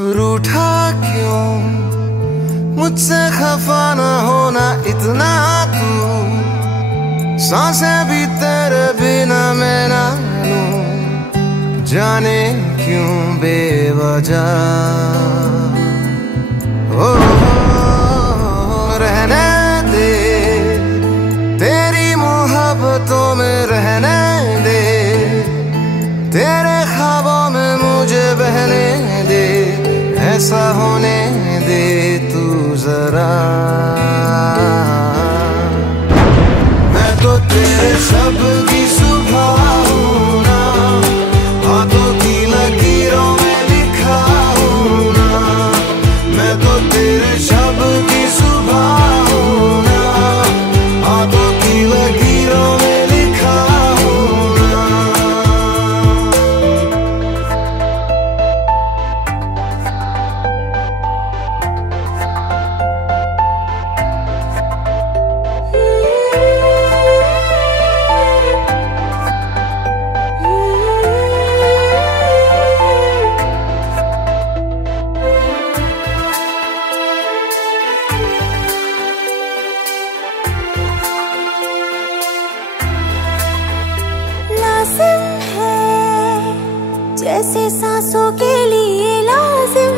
रूठा क्यों मुझसे खफा न होना इतना तू, सांसें भी तेरे बिना मैं ना लूं, जाने क्यों बेवजह। ओ रहने दे तेरी मोहब्बतों में, रहने दे तेरे ख्वाबों में मुझे बहने दे, ऐसा होने दे तू जरा। मैं तो तेरे शब्द की सुबह हूँ ना, हाथों की लकीरों में लिखा हूँ ना। मैं तो तेरे शब्द की सुबह हूँ ना, हाथों की लकीरों में लिखा हूँ ना। लाजिम है जैसे सांसों के लिए लाजिम